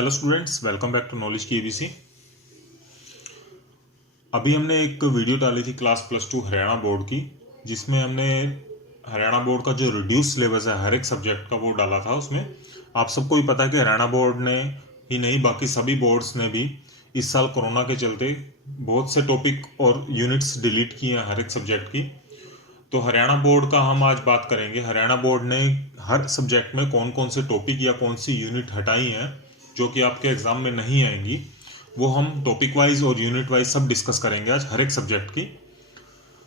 Hello students, welcome back to knowledge की ABC. अभी हमने एक वीडियो डाली थी क्लास +2 हरियाणा बोर्ड की, जिसमें हमने हरियाणा बोर्ड का जो रिड्यूस सिलेबस है हर एक सब्जेक्ट का वो डाला था। उसमें आप सबको ही पता है कि हरियाणा बोर्ड ने ही नहीं बाकी सभी बोर्ड्स ने भी इस साल कोरोना के चलते बहुत से टॉपिक और यूनिट्स डिलीट किए हैं हर एक सब्जेक्ट की। तो हरियाणा बोर्ड का हम आज बात करेंगे। हरियाणा बोर्ड ने हर सब्जेक्ट में कौन कौन से टॉपिक या कौन सी यूनिट हटाई हैं जो कि आपके एग्जाम में नहीं आएंगी, वो हम टॉपिक वाइज और यूनिट वाइज सब डिस्कस करेंगे आज हर एक सब्जेक्ट की।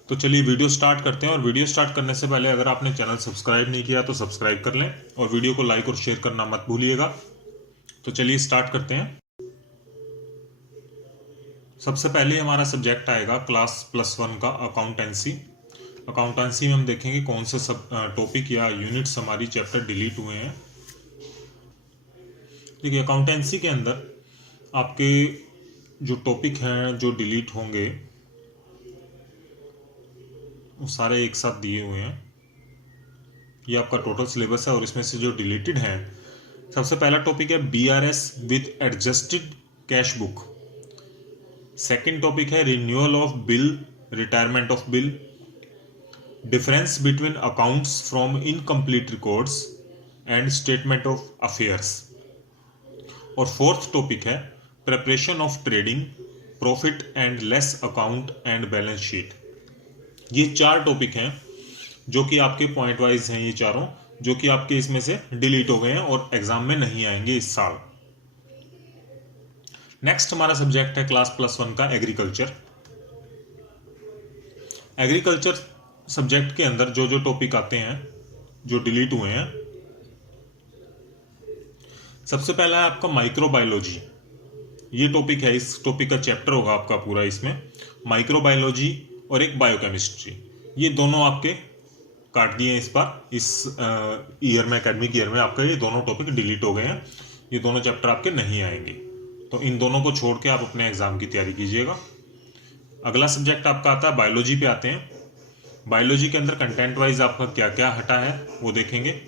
तो चलिए वीडियो स्टार्ट करते हैं। और वीडियो स्टार्ट करने से पहले अगर आपने चैनल सब्सक्राइब नहीं किया तो सब्सक्राइब कर लें और वीडियो को लाइक और शेयर करना मत भूलिएगा। तो चलिए स्टार्ट करते हैं। सबसे पहले हमारा सब्जेक्ट आएगा क्लास +1 का अकाउंटेंसी। अकाउंटेंसी में हम देखेंगे कौन से सब टॉपिक या यूनिट्स हमारी चैप्टर डिलीट हुए हैं। देखिए, अकाउंटेंसी के अंदर आपके जो टॉपिक हैं जो डिलीट होंगे वो सारे एक साथ दिए हुए हैं। ये आपका टोटल सिलेबस है और इसमें से जो डिलीटेड हैं, सबसे पहला टॉपिक है BRS with adjusted cash book. Second topic है renewal of bill, retirement of bill, difference between accounts from incomplete records and statement of affairs. और फोर्थ टॉपिक है preparation of trading, profit and loss account and balance sheet. ये चार topic हैं जो कि आपके point wise हैं, ये चारों जो कि आपके इसमें से डिलीट हो गए हैं और एग्जाम में नहीं आएंगे इस साल। नेक्स्ट हमारा सब्जेक्ट है क्लास +1 का एग्रीकल्चर। एग्रीकल्चर सब्जेक्ट के अंदर जो जो टॉपिक आते हैं जो डिलीट हुए हैं, सबसे पहला है आपका माइक्रोबायोलॉजी। ये टॉपिक है, इस टॉपिक का चैप्टर होगा आपका पूरा इसमें। माइक्रोबायोलॉजी और एक बायोकेमिस्ट्री, ये दोनों आपके काट दिए हैं इस बार। इस ईयर में, एकेडमिक ईयर में आपका ये दोनों टॉपिक डिलीट हो गए हैं। ये दोनों चैप्टर आपके नहीं आएंगे, तो इन दोनों को छोड़ के आप अपने एग्जाम की तैयारी कीजिएगा। अगला सब्जेक्ट आपका आता है बायोलॉजी पे आते हैं। बायोलॉजी के अंदर कंटेंट वाइज आपका क्या क्या हटा है वो देखेंगे।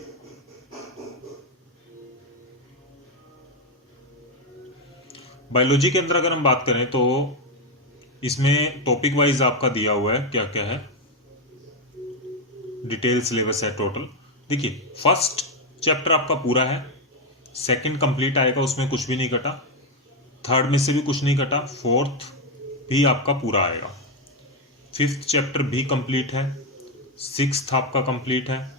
बायोलॉजी के अंदर अगर हम बात करें तो इसमें टॉपिक वाइज आपका दिया हुआ है क्या क्या है, डिटेल सिलेबस है टोटल। देखिए, फर्स्ट चैप्टर आपका पूरा है, सेकंड कंप्लीट आएगा, उसमें कुछ भी नहीं कटा, थर्ड में से भी कुछ नहीं कटा, फोर्थ भी आपका पूरा आएगा, फिफ्थ चैप्टर भी कंप्लीट है, सिक्स्थ आपका कंप्लीट है,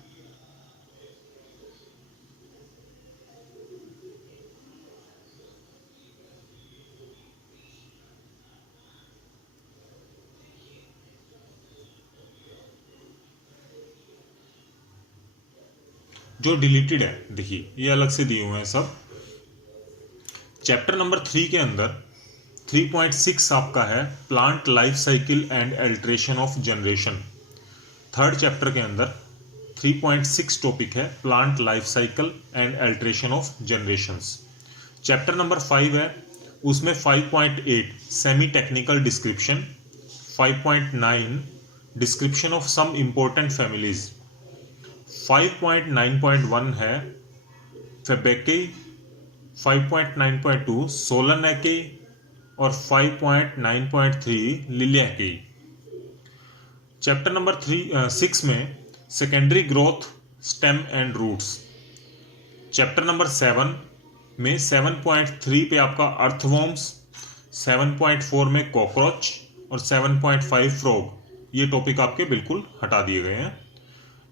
जो डिलीटेड है देखिए ये अलग से दिए हुए हैं सब। चैप्टर नंबर 3 के अंदर 3.6 आपका है plant life cycle and alteration of generation. Third chapter के अंदर 3.6 टॉपिक है plant life cycle and alteration of generations. Chapter number 5 है, उसमें 5.8 semi technical description, 5.9 description of some important families, 5.9.1 है फेबेकी, 5.9.2 सोलनैकी और 5.9.3 लिलियाकी। चैप्टर नंबर 6 में secondary growth, stem and roots. Chapter number 7 में 7.3 पे आपका अर्थवॉर्म्स, 7.4 में कॉकरोच और 7.5 फ्रॉग। ये टॉपिक आपके बिल्कुल हटा दिए गए हैं।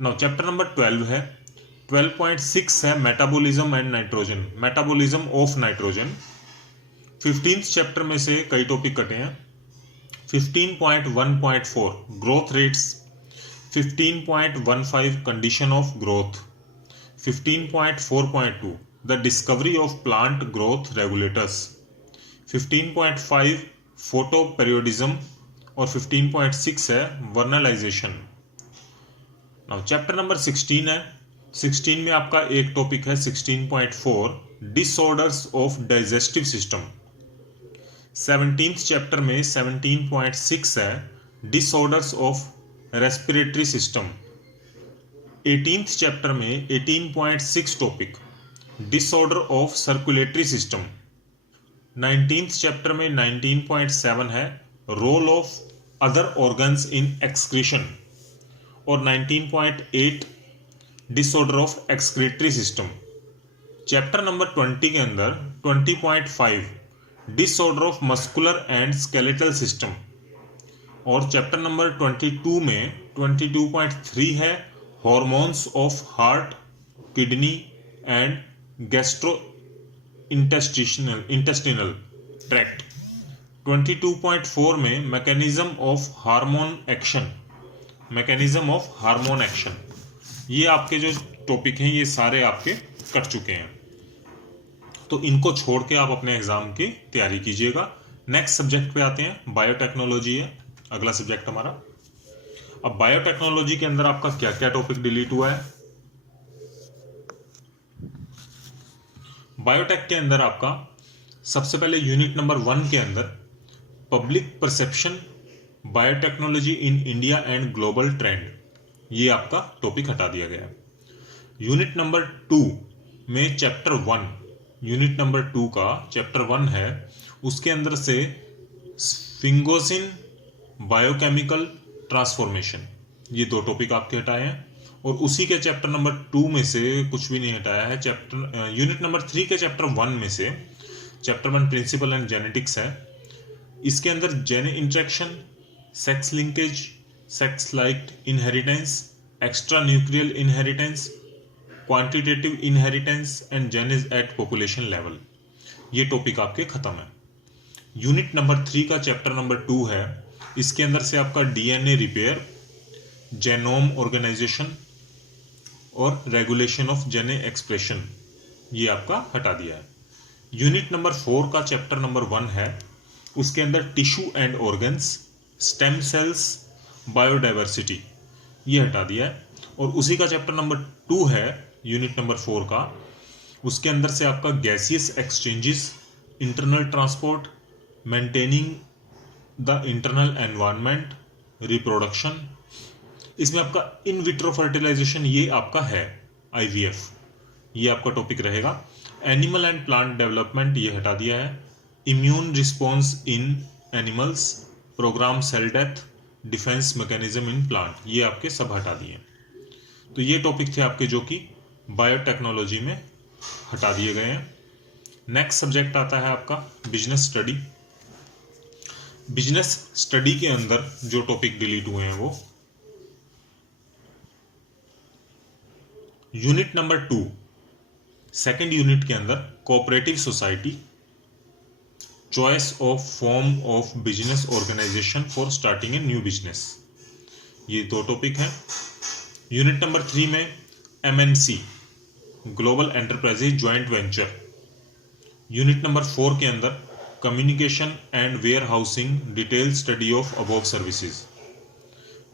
नाउ चैप्टर नंबर 12 है, 12.6 है metabolism and nitrogen, metabolism of nitrogen. 15th chapter में से कई टॉपिक कटे हैं। 15.1.4 growth rates, 15.15 condition of growth, 15.4.2 the discovery of plant growth regulators, 15.5 photoperiodism और 15.6 है वर्नलाइजेशन। नाउ चैप्टर नंबर 16 है, 16 में आपका एक टॉपिक है 16.4 disorders of digestive system. 17th chapter में 17.6 है disorders of respiratory system. 18th chapter में 18.6 topic disorder of circulatory system. 19th chapter में 19.7 है role of other organs in excretion, और 19.8 disorder of excretory system. Chapter number 20 के अंदर 20.5 disorder of muscular and skeletal system, और chapter number 22 में 22.3 है hormones of heart, kidney and gastrointestinal tract. 22.4 में mechanism of hormone action, ये आपके जो टॉपिक हैं ये सारे आपके कट चुके हैं, तो इनको छोड़ के आप अपने एग्जाम की तैयारी कीजिएगा। नेक्स्ट सब्जेक्ट पे आते हैं, बायोटेक्नोलॉजी है अगला सब्जेक्ट हमारा। अब बायोटेक्नोलॉजी के अंदर आपका क्या क्या टॉपिक डिलीट हुआ है? बायोटेक के अंदर आपका सबसे पहले यूनिट नंबर 1 के अंदर public perception biotechnology in India and global trend, ये आपका टॉपिक हटा दिया गया है। यूनिट नंबर 2 में चैप्टर 1, यूनिट नंबर 2 का चैप्टर 1 है, उसके अंदर से स्फिंगोसिन बायोकेमिकल ट्रांसफॉर्मेशन, ये 2 टॉपिक आपके हटाए हैं। और उसी के चैप्टर नंबर 2 में से कुछ भी नहीं हटाया है। यूनिट नंबर 3 के चैप्टर 1 में से चैप्टर 1 प्रिंसिपल एंड जेनेटिक्स है, इसके अंदर gene interaction, sex linkage, sex like inheritance, extra nuclear inheritance, quantitative inheritance and genes at population level, ये टॉपिक आपके खत्म है। यूनिट नंबर 3 का चैप्टर नंबर 2 है, इसके अंदर से आपका डीएनए रिपेयर, जेनोम ऑर्गेनाइजेशन और रेगुलेशन ऑफ जेने एक्सप्रेशन, ये आपका हटा दिया है। यूनिट नंबर 4 का चैप्टर नंबर 1 है, उसके अंदर tissue and organs, stem cells, biodiversity, ये हटा दिया है। और उसी का चैप्टर नंबर 2 है यूनिट नंबर 4 का, उसके अंदर से आपका gaseous exchanges, internal transport, maintaining the internal environment, reproduction, इसमें आपका इन विट्रो फर्टिलाइजेशन, ये आपका है IVF, ये आपका टॉपिक रहेगा। एनिमल एंड प्लांट डेवलपमेंट, ये हटा दिया है। Immune response in animals, program cell death, defence mechanism in plant, ये आपके सब हटा दिए। तो ये टॉपिक थे आपके जो कि बायोटेक्नोलॉजी में हटा दिए गए हैं। नेक्स्ट सब्जेक्ट आता है आपका बिजनेस स्टडी। बिजनेस स्टडी के अंदर जो टॉपिक डिलीट हुए हैं वो यूनिट नंबर 2 सेकेंड यूनिट के अंदर cooperative society, choice of form of business organisation for starting a new business, ये 2 टॉपिक हैं। यूनिट नंबर 3 में MNC global enterprises joint venture. Unit number 4 के अंदर communication and warehousing detail study of above services.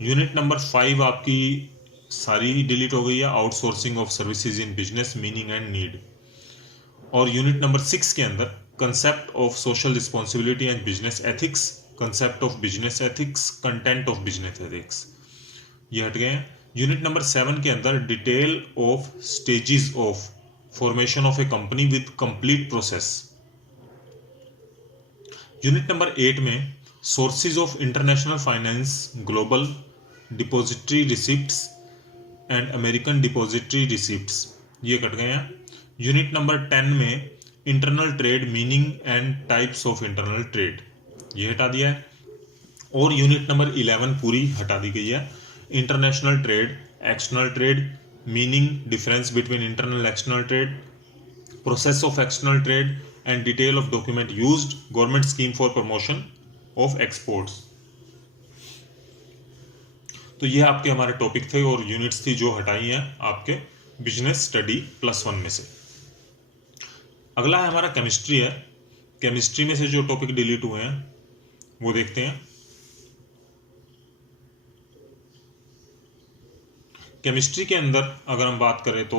Unit number 5 आपकी सारी delete हो गई है, outsourcing of services in business meaning and need. और यूनिट नंबर 6 के अंदर concept of social responsibility and business ethics, concept of business ethics, content of business ethics, ये हट गए हैं। यूनिट नंबर 7 के अंदर detail of stages of formation of A company with complete process. Unit number 8 में sources of international finance, global depository receipts and American depository receipts, ये cut गए हैं। यूनिट नंबर 10 में internal trade meaning and types of internal trade, ये हटा दिया है। और यूनिट नंबर 11 पूरी हटा दी गई है। International trade, external trade, meaning, difference between internal external trade, process of external trade and detail of document used, government scheme for promotion of exports. तो ये आपके हमारे टॉपिक थे और यूनिट्स थी जो हटाई हैं आपके बिजनेस स्टडी +1 में से। अगला है हमारा केमिस्ट्री है। केमिस्ट्री में से जो टॉपिक डिलीट हुए हैं वो देखते हैं। केमिस्ट्री के अंदर अगर हम बात करें तो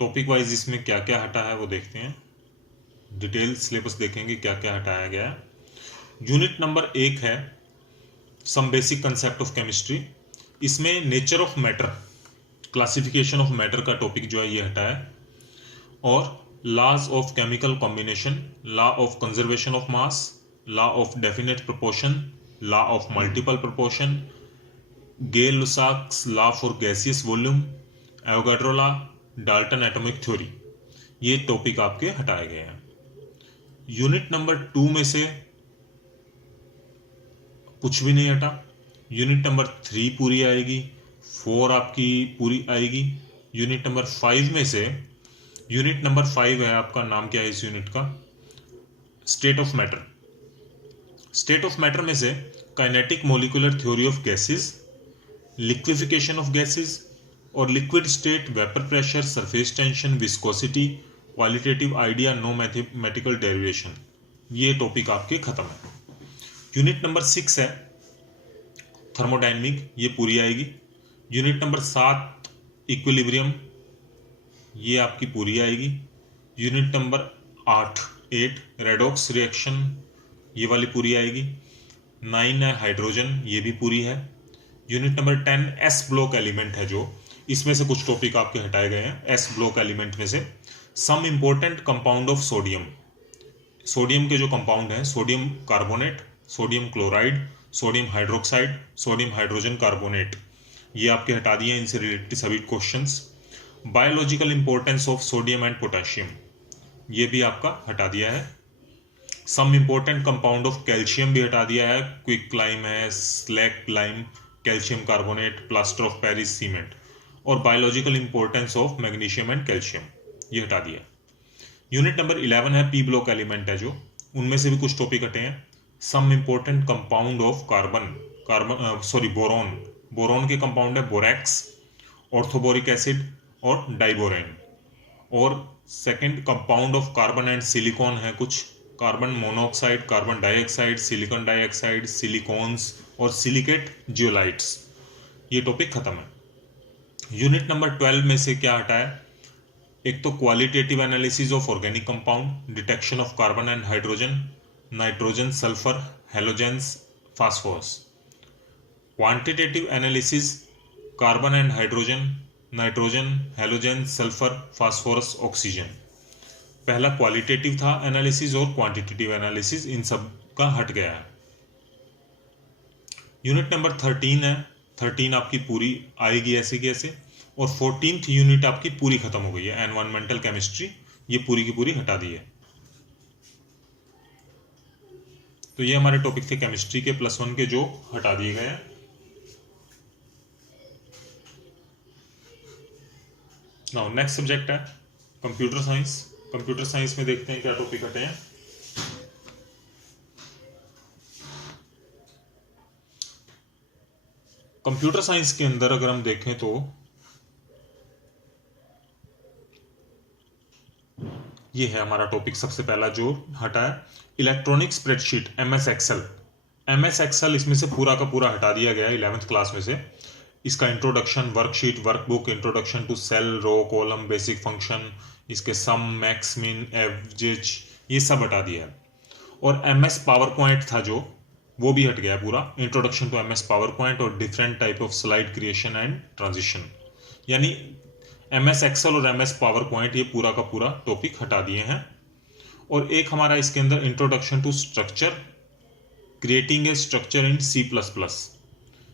टॉपिक वाइज इसमें क्या क्या हटा है वो देखते हैं, डिटेल सिलेबस देखेंगे क्या क्या हटाया गया है। यूनिट नंबर 1 है some basic concept of chemistry, इसमें nature of matter, classification of matter का टॉपिक जो है ये हटा है। और laws of chemical combination, law of conservation of mass, law of definite proportion, law of multiple proportion, Gay Lussac's law for gaseous volume, Avogadro law, Dalton atomic theory. ये topic आपके हटाए गए हैं। यूनिट नंबर 2 में से कुछ भी नहीं हटा। यूनिट नंबर 3 पूरी आएगी, 4 आपकी पूरी आएगी। यूनिट नंबर 5 में से यूनिट नंबर 5 है आपका, नाम क्या है इस यूनिट का? State of matter. State of matter में से kinetic molecular theory of gases, liquefaction of gases और liquid state, vapour pressure, surface tension, viscosity, qualitative idea, no mathematical derivation. ये टॉपिक आपके खत्म है। यूनिट नंबर 6 है थर्मोडायनेमिक, ये पूरी आएगी। यूनिट नंबर 7 इक्विलिब्रियम, ये आपकी पूरी आएगी। यूनिट नंबर 8 रेडॉक्स रिएक्शन, ये वाली पूरी आएगी। 9 है हाइड्रोजन, ये भी पूरी है। Unit number 10 S block element है, जो इसमें से कुछ टॉपिक आपके हटाए गए हैं। एस ब्लॉक एलिमेंट में से some important compound of sodium, sodium के जो कंपाउंड हैं, sodium carbonate, sodium chloride, sodium hydroxide, sodium hydrogen carbonate, ये आपके हटा दिए। इनसे रिलेटेड सभी questions. Biological importance of sodium and potassium, ये भी आपका हटा दिया है। Some important compound of calcium भी हटा दिया है। क्विक लाइम है, slaked lime, calcium carbonate, plaster of Paris cement. और biological importance of magnesium and calcium, ये हटा दिया। यूनिट नंबर 11 है पी ब्लॉक एलिमेंट है, जो उनमें से भी कुछ टॉपिक हटे हैं। Some important compound of boron, boron के कंपाउंड है बोरैक्स, ऑर्थोबोरिक एसिड और डाइबोरेन। और second compound of carbon and silicon है कुछ, carbon monoxide, carbon dioxide, silicon dioxide, silicones और सिलिकेट जियोलाइट्स। ये टॉपिक खत्म है। यूनिट नंबर 12 में से क्या हटा है? एक तो qualitative analysis of organic compound, detection of carbon and hydrogen, nitrogen, sulphur, halogens, phosphorus. Quantitative analysis carbon and hydrogen, nitrogen, halogen, sulphur, phosphorus, oxygen. पहला क्वालिटेटिव था एनालिसिस और क्वांटिटेटिव एनालिसिस, इन सब का हट गया है। यूनिट नंबर 13 है, 13 आपकी पूरी आएगी ऐसे की ऐसे। और 14th यूनिट आपकी पूरी खत्म हो गई है, एनवायरमेंटल केमिस्ट्री, ये पूरी की पूरी हटा दी है। तो ये हमारे टॉपिक थे केमिस्ट्री के +1 के, जो हटा दिए गए हैं। नाउ नेक्स्ट सब्जेक्ट है कंप्यूटर साइंस। कंप्यूटर साइंस में देखते हैं क्या टॉपिक हटे हैं। कंप्यूटर साइंस के अंदर अगर हम देखें तो ये है हमारा टॉपिक सबसे पहला जो हटा है, electronic spreadsheet, MS Excel. MS Excel इसमें से पूरा का पूरा हटा दिया गया है 11th क्लास में से। इसका introduction, worksheet, workbook, introduction to cell, row, column, basic function, इसके सम, मैक्स, मिन, एवरेज, ये सब हटा दिया है। और एमएस पावर पॉइंट था जो, वो भी हट गया पूरा। Introduction to MS PowerPoint और different type of slide creation and transition, यानी एमएस एक्सेल और एमएस पावर पॉइंट, ये पूरा का पूरा टॉपिक हटा दिए हैं। और एक हमारा इसके अंदर introduction to structure, creating a structure in C++,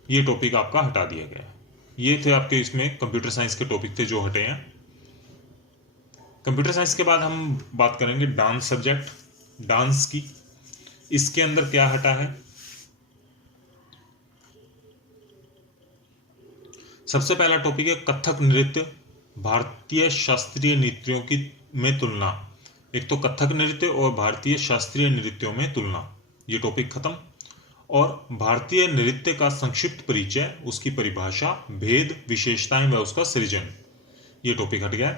ये टॉपिक आपका हटा दिया गया है। ये थे आपके इसमें कंप्यूटर साइंस के टॉपिक थे जो हटे हैं। कंप्यूटर साइंस के बाद हम बात करेंगे डांस सब्जेक्ट, डांस की। इसके अंदर क्या हटा है? सबसे पहला टॉपिक है कथक नृत्य, भारतीय शास्त्रीय नृत्यों की में तुलना। एक तो कथक नृत्य और भारतीय शास्त्रीय नृत्यों में तुलना, ये टॉपिक खत्म। और भारतीय नृत्य का संक्षिप्त परिचय, उसकी परिभाषा, भेद, विशेषताएं व उसका सृजन, ये टॉपिक हट गया।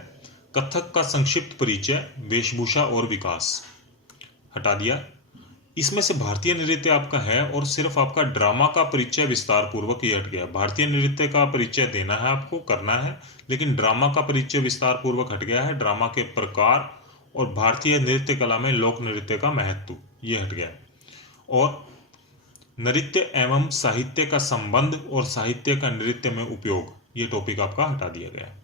कथक का संक्षिप्त परिचय, वेशभूषा और विकास, हटा दिया। इसमें से भारतीय नृत्य आपका है और सिर्फ आपका ड्रामा का परिचय विस्तार पूर्वक ये हट गया। भारतीय नृत्य का परिचय देना है आपको, करना है, लेकिन ड्रामा का परिचय विस्तार पूर्वक हट गया है। ड्रामा के प्रकार और भारतीय नृत्य कला में लोक नृत्य का महत्व, ये हट गया। और नृत्य एवं साहित्य का संबंध और साहित्य का नृत्य में उपयोग, ये टॉपिक आपका हटा दिया गया।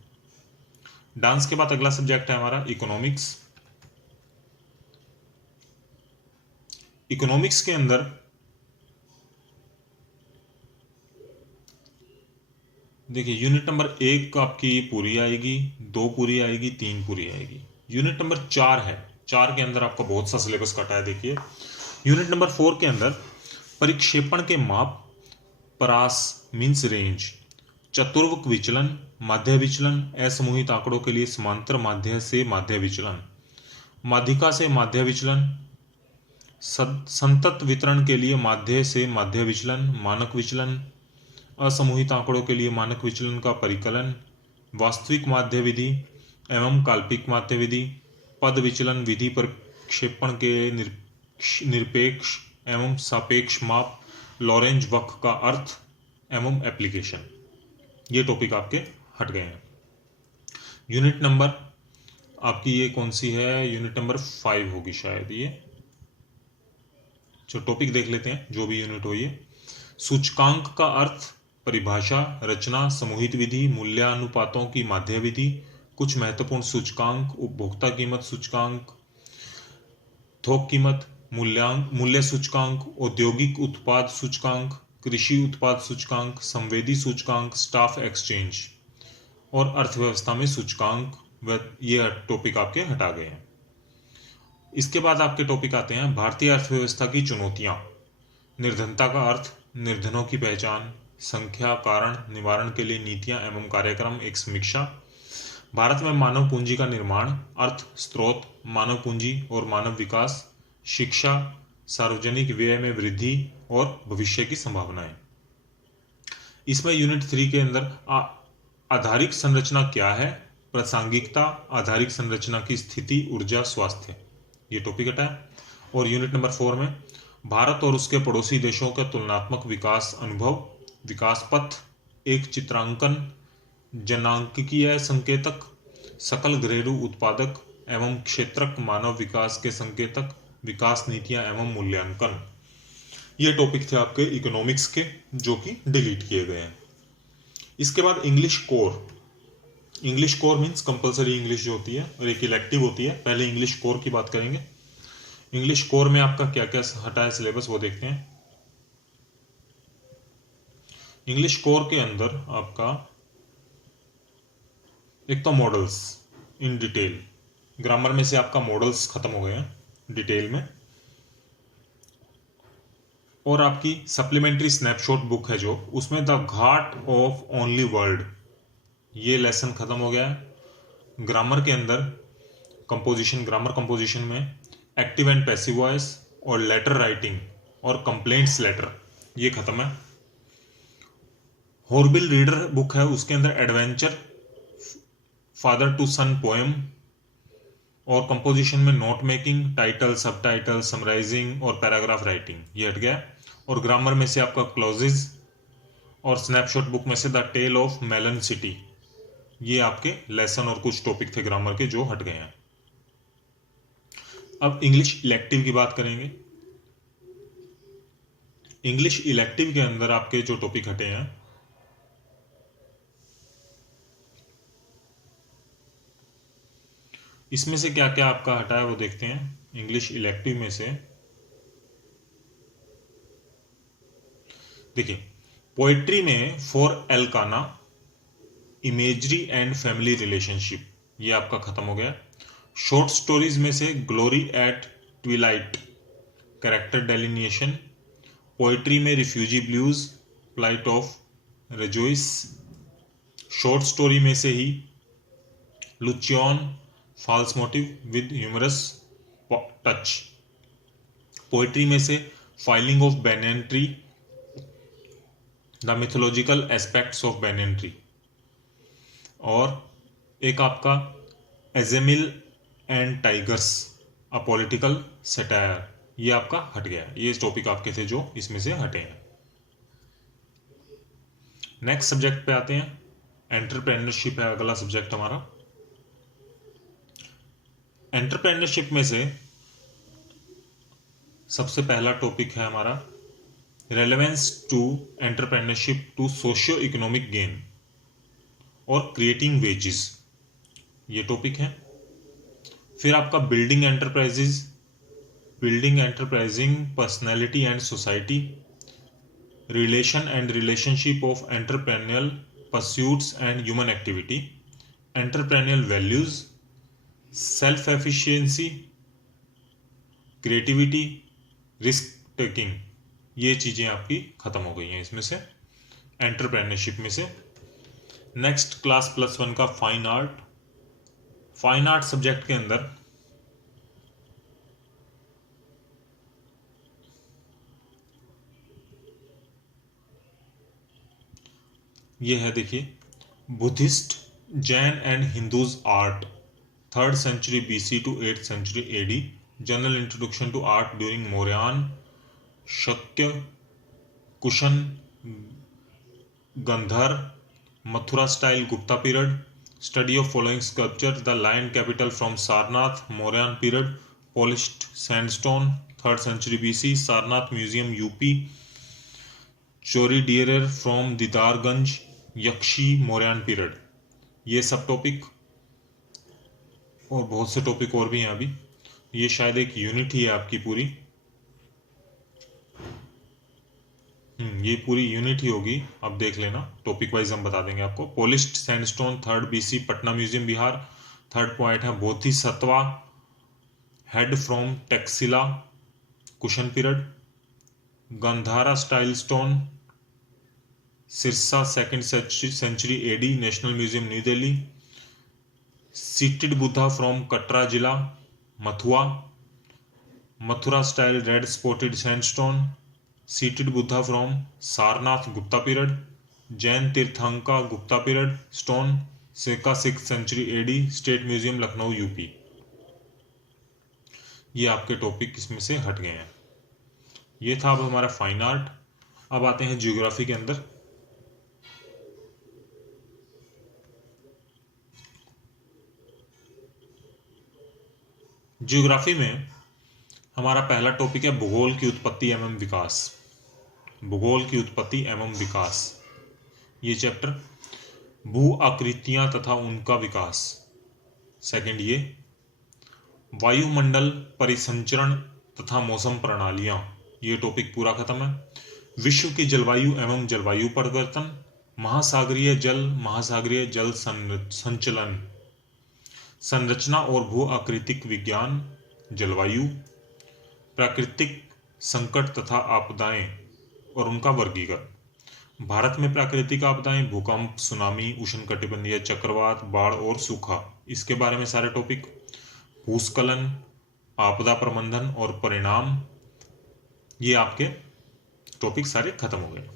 डांस के बाद अगला सब्जेक्ट है हमारा इकोनॉमिक्स। इकोनॉमिक्स के अंदर देखिए यूनिट नंबर 1 आपकी पूरी आएगी, 2 पूरी आएगी, 3 पूरी आएगी। यूनिट नंबर 4 है, 4 के अंदर आपका बहुत सा सिलेबस कटा है। देखिए यूनिट नंबर 4 के अंदर परिक्षेपण के माप, परास मीन्स रेंज, चतुर्भुक विचलन, माध्य विचलन, असमूहित आंकड़ों के लिए समांतर माध्य से माध्य विचलन, माध्यिका से माध्य विचलन, संतत वितरण के लिए माध्य से माध्य विचलन, मानक विचलन, असमूहित आंकड़ों के लिए मानक विचलन का परिकलन, वास्तविक माध्य विधि एवं काल्पनिक माध्य विधि, पद विचलन विधि, प्रक्षेपण के निरपेक्ष एवं सापेक्ष माप, लॉरेंज वक्र का अर्थ एवं एप्लीकेशन। ये टॉपिक आपके हट गए हैं। यूनिट नंबर आपकी ये कौन सी है? यूनिट नंबर 5 होगी शायद ये। जो टॉपिक देख लेते हैं, जो भी यूनिट हो ये। सूचकांक का अर्थ, परिभाषा, रचना, समूहित विधि, मूल्यानुपातों की माध्य विधि, कुछ महत्वपूर्ण सूचकांक, उपभोक्ता कीमत सूचकांक, थोक कीमत, मूल्य सूचकांक, औद्योगिक उत्पाद सूचकांक, कृषि उत्पाद सूचकांक, संवेदी सूचकांक, स्टाफ एक्सचेंज और अर्थव्यवस्था में सूचकांक। ये टॉपिक आपके हटा गए हैं। इसके बाद आपके टॉपिक आते हैं भारतीय अर्थव्यवस्था की चुनौतियां, निर्धनता का अर्थ, निर्धनों की पहचान, संख्या, कारण, निवारण के लिए नीतियां एवं कार्यक्रम, एक समीक्षा, भारत में मानव पूंजी का निर्माण, अर्थ, स्रोत, मानव पूंजी और मानव विकास, शिक्षा, सार्वजनिक व्यय में वृद्धि और भविष्य की संभावनाएं। इसमें यूनिट 3 के अंदर आधारिक संरचना क्या है, प्रासंगिकता, आधारिक संरचना की स्थिति, ऊर्जा, स्वास्थ्य, ये टॉपिक हटा है। और यूनिट नंबर 4 में भारत और उसके पड़ोसी देशों का तुलनात्मक विकास अनुभव, विकास पथ, एक चित्रांकन, जनांकीय संकेतक, सकल घरेलू उत्पादक एवं क्षेत्रक मानव विकास के संकेतक, विकास नीतियां एवं मूल्यांकन। ये टॉपिक थे आपके इकोनॉमिक्स के, जो कि डिलीट किए गए हैं। इसके बाद English core. English core means compulsory English जो होती है और एक इलेक्टिव होती है। पहले इंग्लिश कोर की बात करेंगे। इंग्लिश कोर में आपका क्या क्या हटा है सिलेबस, वो देखते हैं। इंग्लिश कोर के अंदर आपका एक तो मॉडल्स इन डिटेल, ग्रामर में से आपका मॉडल्स खत्म हो गए हैं डिटेल में, और आपकी सप्लीमेंट्री स्नैपशॉट बुक है जो, उसमें the ghat of only world, ये लेसन खत्म हो गया है। ग्रामर के अंदर कंपोजिशन, ग्रामर कंपोजिशन में एक्टिव एंड पैसिव वॉइस और लेटर राइटिंग और कंप्लेंट्स लेटर, ये खत्म है। हॉर्बिल रीडर बुक है, उसके अंदर adventure, father to son poem और कंपोजिशन में note making, title, sub title, summarising और पैराग्राफ राइटिंग, ये हट गया। और ग्रामर में से आपका क्लॉजेज और स्नैपशॉट बुक में से the tale of Melon city, ये आपके लेसन और कुछ टॉपिक थे ग्रामर के जो हट गए हैं। अब इंग्लिश इलेक्टिव की बात करेंगे। इंग्लिश इलेक्टिव के अंदर आपके जो टॉपिक हटे हैं, इसमें से क्या क्या आपका हटा है वो देखते हैं। इंग्लिश इलेक्टिव में से देखिए, पोएट्री में for Elkana, imagery and family relationship, ये आपका खत्म हो गया। शॉर्ट स्टोरीज में से glory at twilight, character delineation, poetry में refugee blues, flight of rejoice, short story में से ही luncheon, false motive with humorous touch, poetry में से felling of banyan tree, the mythological aspects of banyan tree, और एक आपका Ajamil and tigers, a political satire, ये आपका हट गया। ये टॉपिक आपके थे जो इसमें से हटे हैं। नेक्स्ट सब्जेक्ट पे आते हैं। एंटरप्रेन्योरशिप है अगला सब्जेक्ट हमारा। एंटरप्रेन्योरशिप में से सबसे पहला टॉपिक है हमारा relevance to entrepreneurship to socio economic gain और क्रिएटिंग वेजेस, ये टॉपिक है। फिर आपका building enterprises, building enterprising personality and society, relation and relationship of entrepreneurial pursuits and human activity, entrepreneurial values, self efficiency, creativity, risk taking. ये चीज़ें आपकी ख़त्म हो गई हैं इसमें से, एंटरप्रेन्योरशिप में से। नेक्स्ट क्लास +1 का fine art. Fine art subject के अंदर ये है, देखिए, Buddhist, Jain and Hindus art 3rd century BC to 8th century AD, general introduction to art during Mauryan, Shakya, Kushan, Gandhar, Mathura style Gupta period, study of following sculpture, the lion capital from Sarnath, Mauryan period, polished sandstone 3rd century BC, Sarnath museum UP, chauri bearer from Didarganj, Yakshi, Mauryan period. ये सब topic और बहुत से topic और भी हैं अभी। ये शायद एक यूनिट ही है आपकी पूरी, ये पूरी यूनिट ही होगी, अब देख लेना, टॉपिक वाइज हम बता देंगे आपको। Polished sandstone 3rd BC, Patna museum Bihar. 3rd point है Bodhisattva head from Taxila, Kushan period. Gandhara style stone, circa 2nd century AD, national museum New Delhi. Seated Buddha from Katra जिला, Mathura. Mathura style red spotted sandstone, seated Buddha from Sarnath Gupta period. Jain Tirthankara Gupta period stone, circa 6th century AD, state museum Lucknow UP. ये आपके topic इसमें से हट गए हैं। ये था अब हमारा फाइन आर्ट। अब आते हैं ज्योग्राफी के अंदर। ज्योग्राफी में हमारा पहला टॉपिक है भूगोल की उत्पत्ति एवं विकास। भूगोल की उत्पत्ति एवं विकास, ये चैप्टर। भू आकृतियां तथा उनका विकास, सेकंड ये। वायुमंडल परिसंचरण तथा मौसम प्रणालियां, ये टॉपिक पूरा खत्म है। विश्व की जलवायु एवं जलवायु परिवर्तन, महासागरीय जल संचलन, संरचना और भू आकृतिक विज्ञान, जलवायु, प्राकृतिक संकट तथा आपदाएं और उनका वर्गीकरण। भारत में प्राकृतिक आपदाएं, भूकंप, सुनामी, उष्णकटिबंधीय चक्रवात, बाढ़ और सूखा, इसके बारे में सारे टॉपिक। भूस्खलन, आपदा प्रबंधन और परिणाम, ये आपके टॉपिक सारे खत्म हो गए।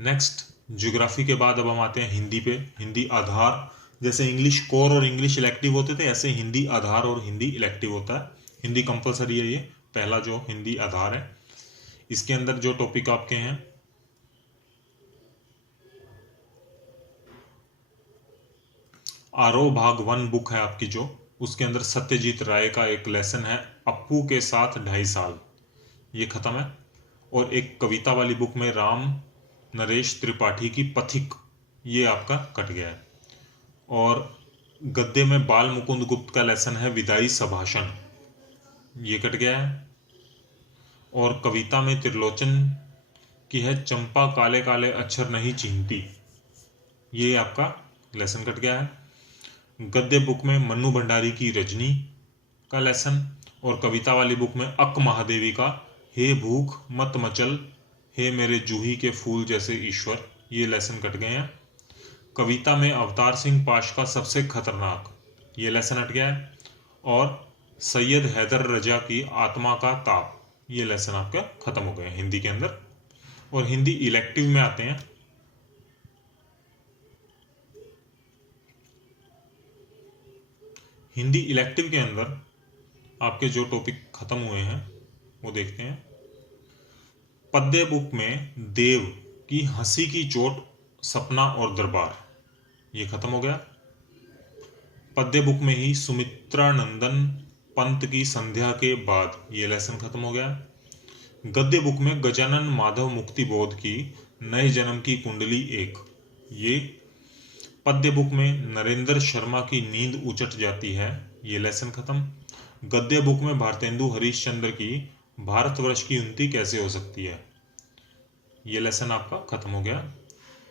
नेक्स्ट, ज्योग्राफी के बाद अब हम आते हैं हिंदी पे। हिंदी आधार, जैसे इंग्लिश कोर और इंग्लिश इलेक्टिव होते थे, ऐसे हिंदी आधार और हिंदी इलेक्टिव होता है। हिंदी कंपलसरी है, ये पहला जो हिंदी आधार है। इसके अंदर जो टॉपिक आपके हैं, आरोह भाग 1 बुक है आपकी जो, उसके अंदर सत्यजीत राय का एक लेसन है, अप्पू के साथ 2.5 साल, ये खत्म है। और एक कविता वाली बुक में राम नरेश त्रिपाठी की पथिक, ये आपका कट गया है। और गद्य में बाल मुकुंद गुप्त का लेसन है विदाई सभाषण, ये कट गया है। और कविता में त्रिलोचन की है चंपा काले काले अक्षर नहीं चिन्हती, ये आपका लेसन कट गया है। गद्य बुक में मन्नू भंडारी की रजनी का लेसन, और कविता वाली बुक में अक महादेवी का हे भूख मत मचल हे मेरे जूही के फूल जैसे ईश्वर, ये लेसन कट गए हैं। कविता में अवतार सिंह पाश का सबसे खतरनाक, ये लेसन हट गया है। और सैयद हैदर रजा की आत्मा का ताप, ये लेसन आपका खत्म हो गए हैं हिंदी के अंदर। और हिंदी इलेक्टिव में आते हैं। हिंदी इलेक्टिव के अंदर आपके जो टॉपिक खत्म हुए हैं वो देखते हैं। पद्य बुक में देव की हंसी की चोट, सपना और दरबार, ये खत्म हो गया। पद्य बुक में ही सुमित्रा नंदन पंत की संध्या के बाद, ये लेसन खत्म हो गया। गद्य बुक में गजानन माधव मुक्ति बोध की नए जन्म की कुंडली 1, ये। पद्य बुक में नरेंद्र शर्मा की नींद उचट जाती है, ये लेसन खत्म। गद्य बुक में भारतेंदु हरिश्चंद्र की भारतवर्ष की उन्नति कैसे हो सकती है। ये लेसन आपका खत्म हो गया।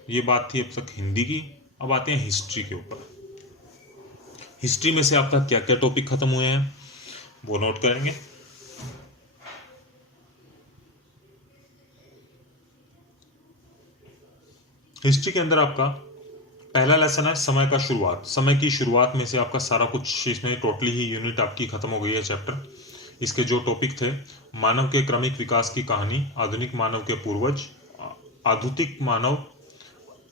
ये बात थी अब तक हिंदी की। अब आते हैं हिस्ट्री के ऊपर। हिस्ट्री में से आपका क्या क्या टॉपिक खत्म हुए हैं वो नोट करेंगे। हिस्ट्री के अंदर आपका पहला लेसन है समय का शुरुआत। समय की शुरुआत में से आपका सारा कुछ इसमें टोटली ही यूनिट आपकी खत्म हो गई है चैप्टर। इसके जो टॉपिक थे, मानव के क्रमिक विकास की कहानी, आधुनिक मानव के पूर्वज, आधुनिक मानव,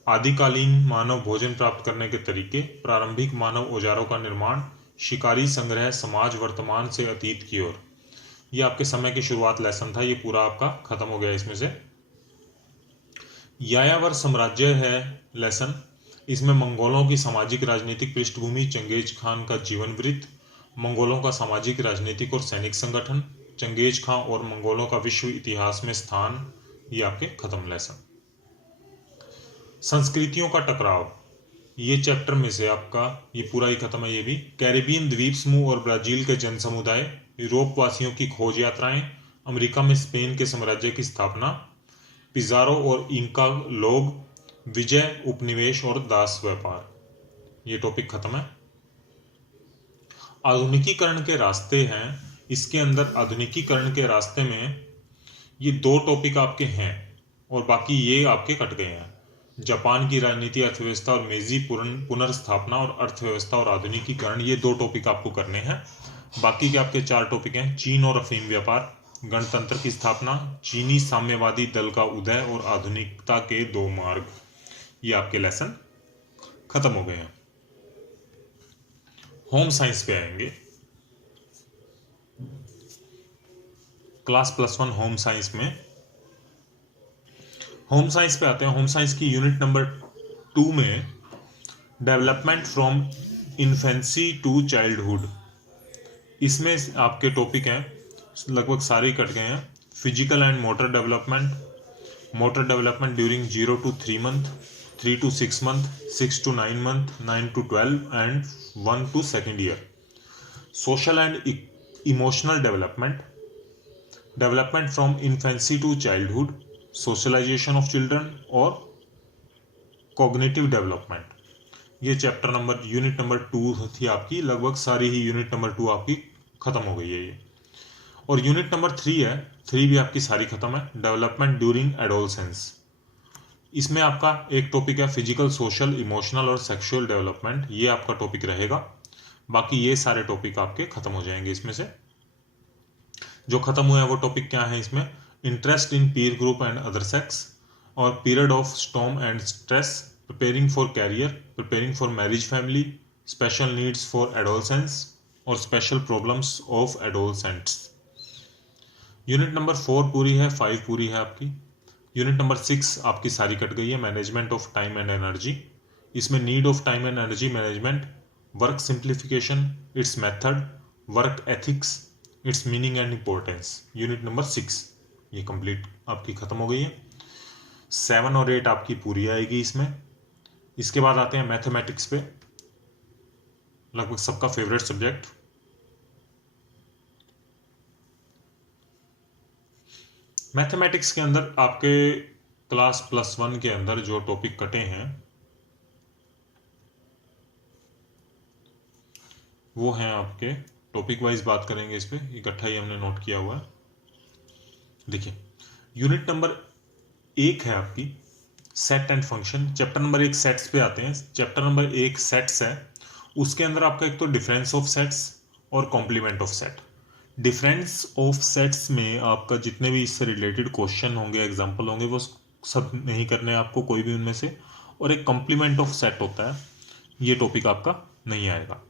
आदिकालीन मानव भोजन प्राप्त करने के तरीके, प्रारंभिक मानव औजारों का निर्माण, शिकारी संग्रह, समाज वर्तमान से अतीत की ओर। ये आपके समय की शुरुआत लेसन था, ये पूरा आपका खत्म हो गया। इसमें से यायावर साम्राज्य है लेसन। इसमें मंगोलों की सामाजिक राजनीतिक पृष्ठभूमि, चंगेज खान का जीवन वृत्त, मंगोलों का सामाजिक राजनीतिक और सैनिक संगठन, चंगेज खान और मंगोलों का विश्व इतिहास में स्थान, ये आपके खत्म लेसन। संस्कृतियों का टकराव, ये चैप्टर में से आपका ये पूरा ही खत्म है। ये भी कैरिबियन द्वीप समूह और ब्राजील के जन समुदाय, यूरोप वासियों की खोज यात्राएं, अमेरिका में स्पेन के साम्राज्य की स्थापना, पिजारो और इंका लोग, विजय, उपनिवेश और दास व्यापार, ये टॉपिक खत्म है। आधुनिकीकरण के रास्ते हैं। इसके अंदर आधुनिकीकरण के रास्ते में ये 2 टॉपिक आपके हैं और बाकी ये आपके कट गए हैं। जापान की राजनीति, अर्थव्यवस्था और मेजी पुनर्स्थापना और अर्थव्यवस्था और आधुनिकीकरण, ये 2 टॉपिक आपको करने हैं। बाकी के आपके 4 टॉपिक हैं। चीन और अफीम व्यापार, गणतंत्र की स्थापना, चीनी साम्यवादी दल का उदय और आधुनिकता के 2 मार्ग, ये आपके लेसन खत्म हो गए हैं। होम साइंस पे आएंगे। क्लास +1 होम साइंस में होम साइंस पे आते हैं। होम साइंस की यूनिट नंबर 2 में development from infancy to childhood, इसमें आपके टॉपिक हैं लगभग सारे कट गए हैं। Physical and motor development, motor development during 0 to 3 month, 3 to 6 month, 6 to 9 month, 9 to 12 and 1 to 2nd year. Social and emotional development, development from infancy to childhood, socialisation of children और cognitive development, ये chapter number unit number 2 थी आपकी। लगभग सारी ही unit number 2 आपकी खत्म हो गई है ये। और यूनिट नंबर 3 है, 3 भी आपकी सारी खत्म है। डेवलपमेंट ड्यूरिंग एडोलसेंस, इसमें आपका एक टॉपिक है फिजिकल, सोशल, इमोशनल और सेक्सुअल डेवलपमेंट, ये आपका टॉपिक रहेगा। बाकी ये सारे टॉपिक आपके खत्म हो जाएंगे। इसमें से जो खत्म हुए हैं वो टॉपिक क्या है इसमें, interest in peer group and other sex, और period of storm and stress, preparing for career, preparing for marriage family, special needs for adolescence और special problems of adolescents. Unit number 4 पूरी है, 5 पूरी है आपकी। यूनिट नंबर 6 आपकी सारी cut गई है। Management of time and energy, इसमें need of time and energy management, work simplification, its method, work ethics, its meaning and importance, unit number 6 ये कंप्लीट आपकी खत्म हो गई है। 7 और 8 आपकी पूरी आएगी इसमें। इसके बाद आते हैं मैथमेटिक्स पे, लगभग सबका फेवरेट सब्जेक्ट। मैथमेटिक्स के अंदर आपके क्लास +1 के अंदर जो टॉपिक कटे हैं वो हैं आपके, टॉपिक वाइज बात करेंगे इस पे, इकट्ठा ही हमने नोट किया हुआ है। देखिए यूनिट नंबर 1 है आपकी set and function. Chapter number 1 sets पे आते हैं। चैप्टर नंबर 1 सेट्स है, उसके अंदर आपका एक तो डिफरेंस ऑफ सेट्स और complement of set. Difference of sets में आपका जितने भी इससे रिलेटेड क्वेश्चन होंगे, एग्जाम्पल होंगे, वो सब नहीं करने आपको कोई भी उनमें से। और एक कॉम्प्लीमेंट ऑफ सेट होता है, ये टॉपिक आपका नहीं आएगा।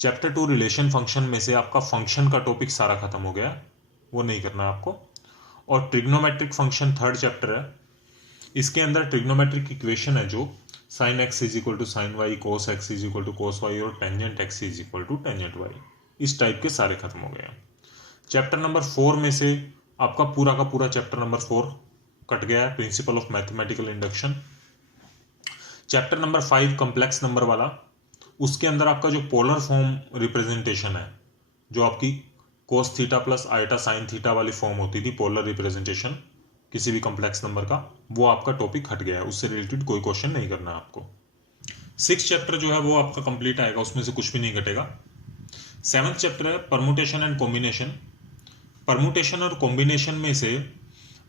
चैप्टर 2 रिलेशन फंक्शन में से आपका फंक्शन का टॉपिक सारा खत्म हो गया, वो नहीं करना है आपको। और ट्रिग्नोमेट्रिक फंक्शन 3rd चैप्टर है, इसके अंदर ट्रिग्नोमेट्रिक इक्वेशन है जो sin x = sin y, cos x = cos y और टेंजेंट x = टेंजेंट y, इस टाइप के सारे खत्म हो गए हैं। चैप्टर नंबर 4 में से आपका पूरा का पूरा चैप्टर नंबर 4 कट गया है, principle of mathematical induction. Chapter number 5 complex number वाला, उसके अंदर आपका जो पोलर फॉर्म रिप्रेजेंटेशन है जो आपकी cos theta plus iota sine theta वाली फॉर्म होती थी, पोलर रिप्रेजेंटेशन किसी भी कॉम्प्लेक्स नंबर का, वो आपका टॉपिक हट गया है, उससे रिलेटेड कोई क्वेश्चन नहीं करना है आपको। 6th चैप्टर जो है वो आपका कंप्लीट आएगा, उसमें से कुछ भी नहीं घटेगा। 7th चैप्टर है परमुटेशन एंड कॉम्बिनेशन। परमुटेशन और कॉम्बिनेशन में से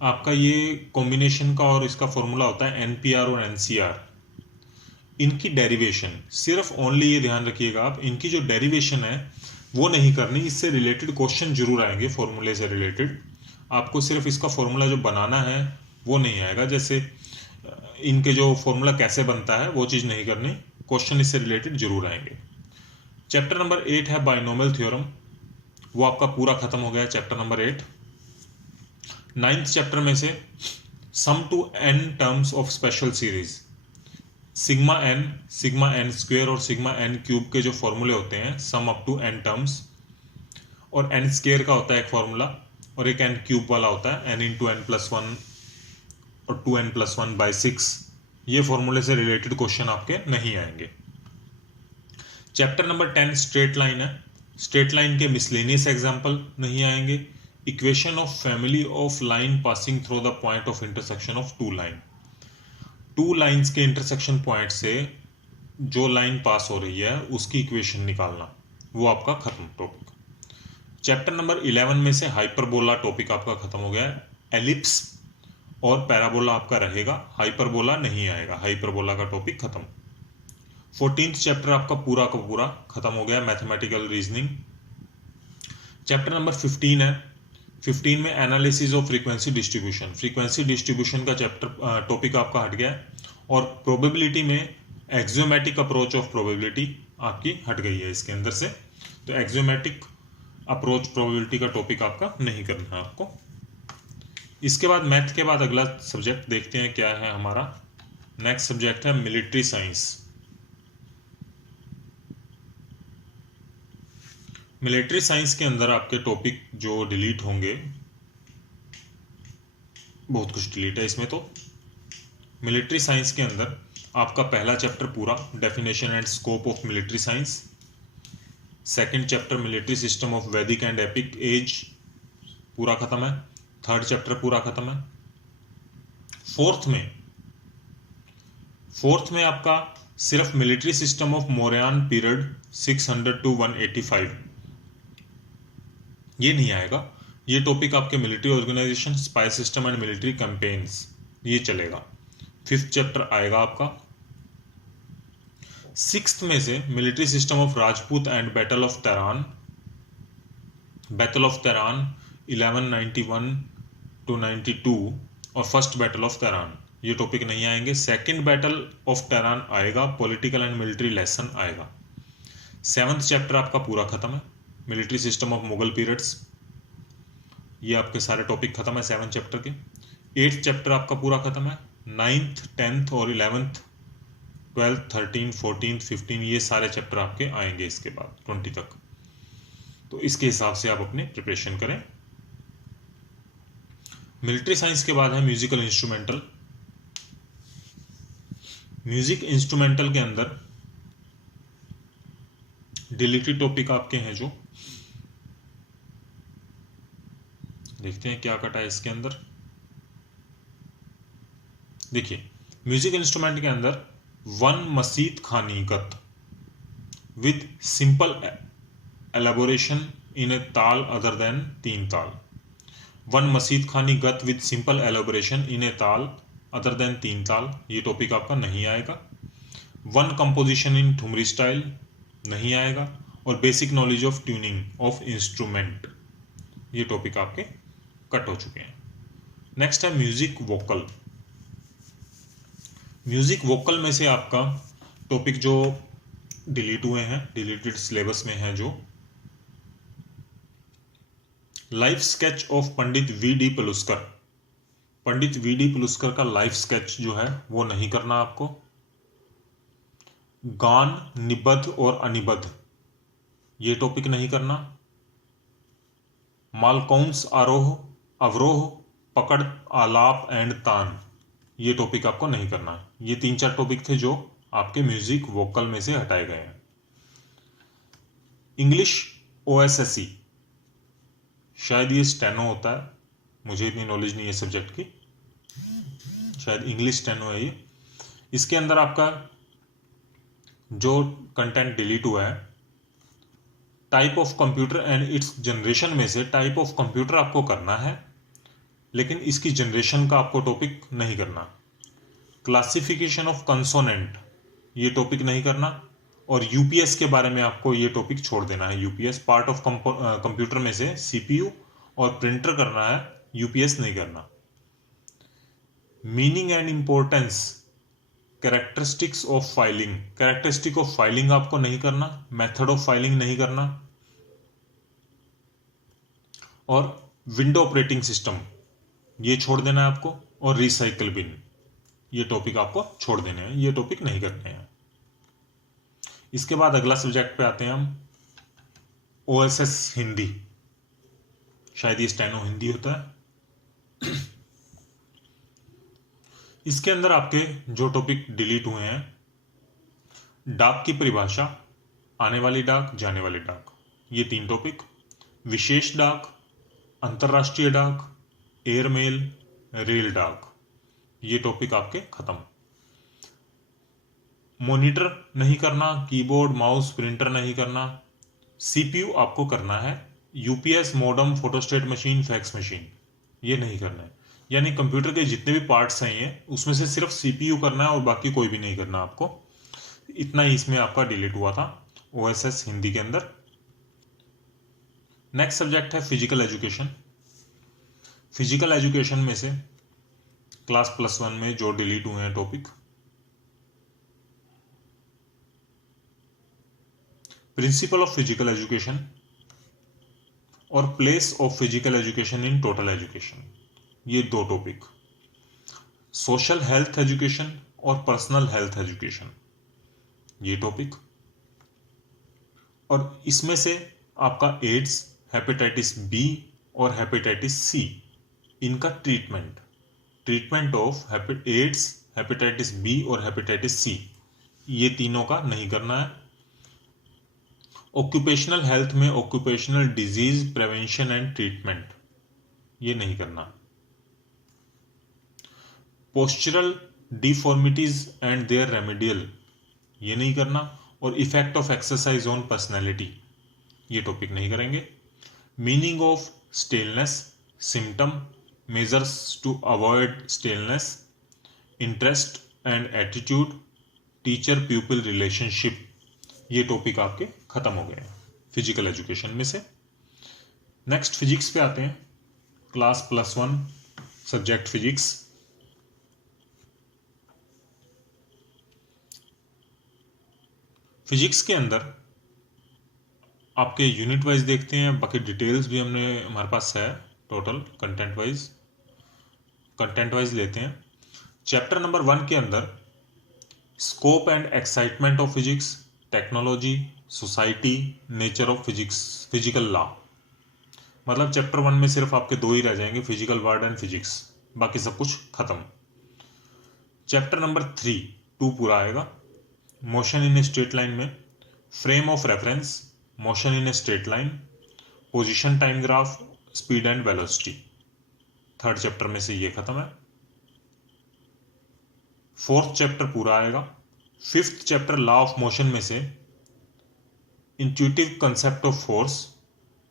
आपका ये कॉम्बिनेशन का और इसका फॉर्मूला होता है एनपीआर और एनसीआर। इनकी डेरिवेशन सिर्फ ओनली ये ध्यान रखिएगा आप, इनकी जो डेरिवेशन है वो नहीं करनी, इससे रिलेटेड क्वेश्चन जरूर आएंगे फॉर्मूले से रिलेटेड। आपको सिर्फ इसका फॉर्मूला जो बनाना है वो नहीं आएगा, जैसे इनके जो फॉर्मूला कैसे बनता है वो चीज़ नहीं करनी, क्वेश्चन इससे रिलेटेड जरूर आएंगे। चैप्टर नंबर 8 है बाइनोमियल थ्योरम, वो आपका पूरा खत्म हो गया चैप्टर नंबर 8। 9th चैप्टर में से sum to n terms of special series, sigma n square और सिग्मा n क्यूब के जो फॉर्मूले होते हैं sum up to n terms, और n स्क्वेयर का होता है एक फॉर्मूला और एक n क्यूब वाला होता है n इंटू n प्लस 1 और 2n प्लस 1 बाई 6। ये फॉर्मूले से रिलेटेड क्वेश्चन आपके नहीं आएंगे। चैप्टर नंबर 10 स्ट्रेट लाइन है, स्ट्रेट लाइन के मिसलेनियस एग्जाम्पल नहीं आएंगे। Equation of family of line passing through the point of intersection of two line, two lines के इंटरसेक्शन पॉइंट से जो लाइन पास हो रही है उसकी इक्वेशन निकालना, वो आपका खत्म टॉपिक। चैप्टर नंबर 11 में से हाइपरबोला टॉपिक आपका खत्म हो गया है। एलिप्स और पैराबोला आपका रहेगा, हाइपरबोला नहीं आएगा, हाइपरबोला का टॉपिक खत्म। 14th चैप्टर आपका पूरा का पूरा खत्म हो गया, मैथमेटिकल रीजनिंग। चैप्टर नंबर 15 है, 15 में analysis of frequency distribution, frequency distribution का चैप्टर टॉपिक आपका हट गया है, और प्रोबेबिलिटी में एक्सियोमेटिक अप्रोच ऑफ प्रोबेबिलिटी आपकी हट गई है इसके अंदर से, तो एक्सियोमेटिक अप्रोच प्रोबेबिलिटी का टॉपिक आपका नहीं करना है आपको। इसके बाद मैथ के बाद अगला सब्जेक्ट देखते हैं क्या है हमारा। नेक्स्ट सब्जेक्ट है मिलिट्री साइंस। मिलिट्री साइंस के अंदर आपके टॉपिक जो डिलीट होंगे, बहुत कुछ डिलीट है इसमें। तो मिलिट्री साइंस के अंदर आपका पहला चैप्टर पूरा definition and scope of military science, second chapter military system of वैदिक एंड एपिक एज पूरा खत्म है, थर्ड चैप्टर पूरा खत्म है। फोर्थ में आपका सिर्फ military system of Mauryan period 600 to 185 ये नहीं आएगा, ये टॉपिक आपके military organisation, spy system and military campaigns ये चलेगा। 5th चैप्टर आएगा आपका। 6th में से military system of Rajput and battle of Tarain 1191 to 92 और फर्स्ट बैटल ऑफ तेहरान ये टॉपिक नहीं आएंगे। सेकंड बैटल ऑफ तेहरान आएगा, पॉलिटिकल एंड मिलिट्री लेसन आएगा। 7th चैप्टर आपका पूरा खत्म है, military system of Mughal periods, ये आपके सारे टॉपिक खत्म है 7th चैप्टर के। 8th चैप्टर आपका पूरा खत्म है। 9th 10th और 11th 12th 13 14 15 ये सारे चैप्टर आपके आएंगे इसके बाद 20 तक, तो इसके हिसाब से आप अपने प्रिपरेशन करें। मिलिट्री साइंस के बाद है म्यूजिकल इंस्ट्रूमेंटल। म्यूजिक इंस्ट्रूमेंटल के अंदर डिलीटेड टॉपिक आपके हैं जो, देखते हैं क्या कटा है इसके अंदर। देखिए म्यूजिक इंस्ट्रूमेंट के अंदर वन मसीद खानी गत विद सिंपल एलेबोरेशन इन ए ताल अदर देन 3 ताल, वन मसीद खानी गत विद सिंपल एलेबोरेशन इन ए ताल अदर देन 3 ताल ये टॉपिक आपका नहीं आएगा। One composition in thumri style नहीं आएगा, और basic knowledge of tuning of instrument ये टॉपिक आपके कट हो चुके हैं। नेक्स्ट है म्यूजिक वोकल। म्यूजिक वोकल में से आपका टॉपिक जो डिलीट हुए हैं, डिलीटेड सिलेबस में है, जो life sketch of Pandit VD. Paluskar, Pandit VD. Paluskar का लाइफ स्केच जो है वो नहीं करना आपको। गान, निबद्ध और अनिबद्ध ये टॉपिक नहीं करना। मालकौंस आरोह, अवरोह, पकड़, आलाप एंड तान ये टॉपिक आपको नहीं करना। ये 3-4 टॉपिक थे जो आपके म्यूजिक वोकल में से हटाए गए हैं। इंग्लिश OSSE, शायद ये स्टेनो होता है, मुझे इतनी नॉलेज नहीं है सब्जेक्ट की, शायद इंग्लिश स्टेनो है ये। इसके अंदर आपका जो कंटेंट डिलीट हुआ है, type of computer and it's generation में से टाइप ऑफ कंप्यूटर आपको करना है, लेकिन इसकी जनरेशन का आपको टॉपिक नहीं करना। क्लासिफिकेशन ऑफ कंसोनेंट, ये टॉपिक नहीं करना, और यूपीएस के बारे में आपको ये टॉपिक छोड़ देना है। यूपीएस पार्ट ऑफ कंप्यूटर में से सीपीयू और प्रिंटर करना है, यूपीएस नहीं करना। Meaning and importance, characteristics of filing, characteristic of filing आपको नहीं करना, मेथड ऑफ फाइलिंग नहीं करना, और विंडो ऑपरेटिंग सिस्टम ये छोड़ देना है आपको, और रिसाइकल बिन ये टॉपिक आपको छोड़ देने हैं, ये टॉपिक नहीं करने हैं। इसके बाद अगला सब्जेक्ट पे आते हैं हम, ओएसएस हिंदी, शायद ये स्टेनो हिंदी होता है। इसके अंदर आपके जो टॉपिक डिलीट हुए हैं, डाक की परिभाषा, आने वाली डाक, जाने वाली डाक, ये 3 टॉपिक, विशेष डाक, अंतर्राष्ट्रीय डाक, एयरमेल, रेल डाक, ये टॉपिक आपके खत्म। मॉनिटर नहीं करना, कीबोर्ड, माउस, प्रिंटर नहीं करना, सीपीयू आपको करना है, UPS, modem, photostat machine, fax machine, ये नहीं करना है। यानी कंप्यूटर के जितने भी पार्ट्स हैं ये, उसमें से सिर्फ सीपीयू करना है और बाकी कोई भी नहीं करना आपको। इतना ही इसमें आपका डिलीट हुआ था ओएसएस हिंदी के अंदर। नेक्स्ट सब्जेक्ट है फिजिकल एजुकेशन। फिजिकल एजुकेशन में से क्लास +1 में जो डिलीट हुए हैं topic, principle of physical education और place of physical education in total education, ये 2 टॉपिक, सोशल हेल्थ एजुकेशन और पर्सनल हेल्थ एजुकेशन, ये टॉपिक। और इसमें से आपका एड्स, हेपेटाइटिस बी और हेपेटाइटिस सी, इनका treatment of AIDS, hepatitis B और हेपेटाइटिस सी, ये तीनों का नहीं करना है। ऑक्यूपेशनल हेल्थ में occupational disease prevention and treatment, ये नहीं करना। Postural deformities and their remedial, ये नहीं करना। और effect of exercise on personality, ये टॉपिक नहीं करेंगे। Meaning of staleness, symptom, measures to avoid staleness, interest and attitude, teacher pupil relationship, ये टॉपिक आपके खत्म हो गए हैं फिजिकल एजुकेशन में से। नेक्स्ट फिजिक्स पे आते हैं, क्लास +1 सब्जेक्ट फिजिक्स। फिजिक्स के अंदर आपके यूनिट वाइज देखते हैं, बाकी डिटेल्स भी हमारे पास है टोटल कंटेंट वाइज लेते हैं। चैप्टर नंबर 1 के अंदर scope and excitement of physics, technology, society, nature of physics, physical law, मतलब चैप्टर 1 में सिर्फ आपके 2 ही रह जाएंगे, फिजिकल वर्ड एंड फिजिक्स, बाकी सब कुछ खत्म। चैप्टर नंबर 2 पूरा आएगा, motion in a straight line में, frame of reference, motion in a straight line, position time graph, speed and velocity, 3rd chapter में से ये खत्म है। 4th चैप्टर पूरा आएगा। 5th chapter law of motion में से intuitive concept of force,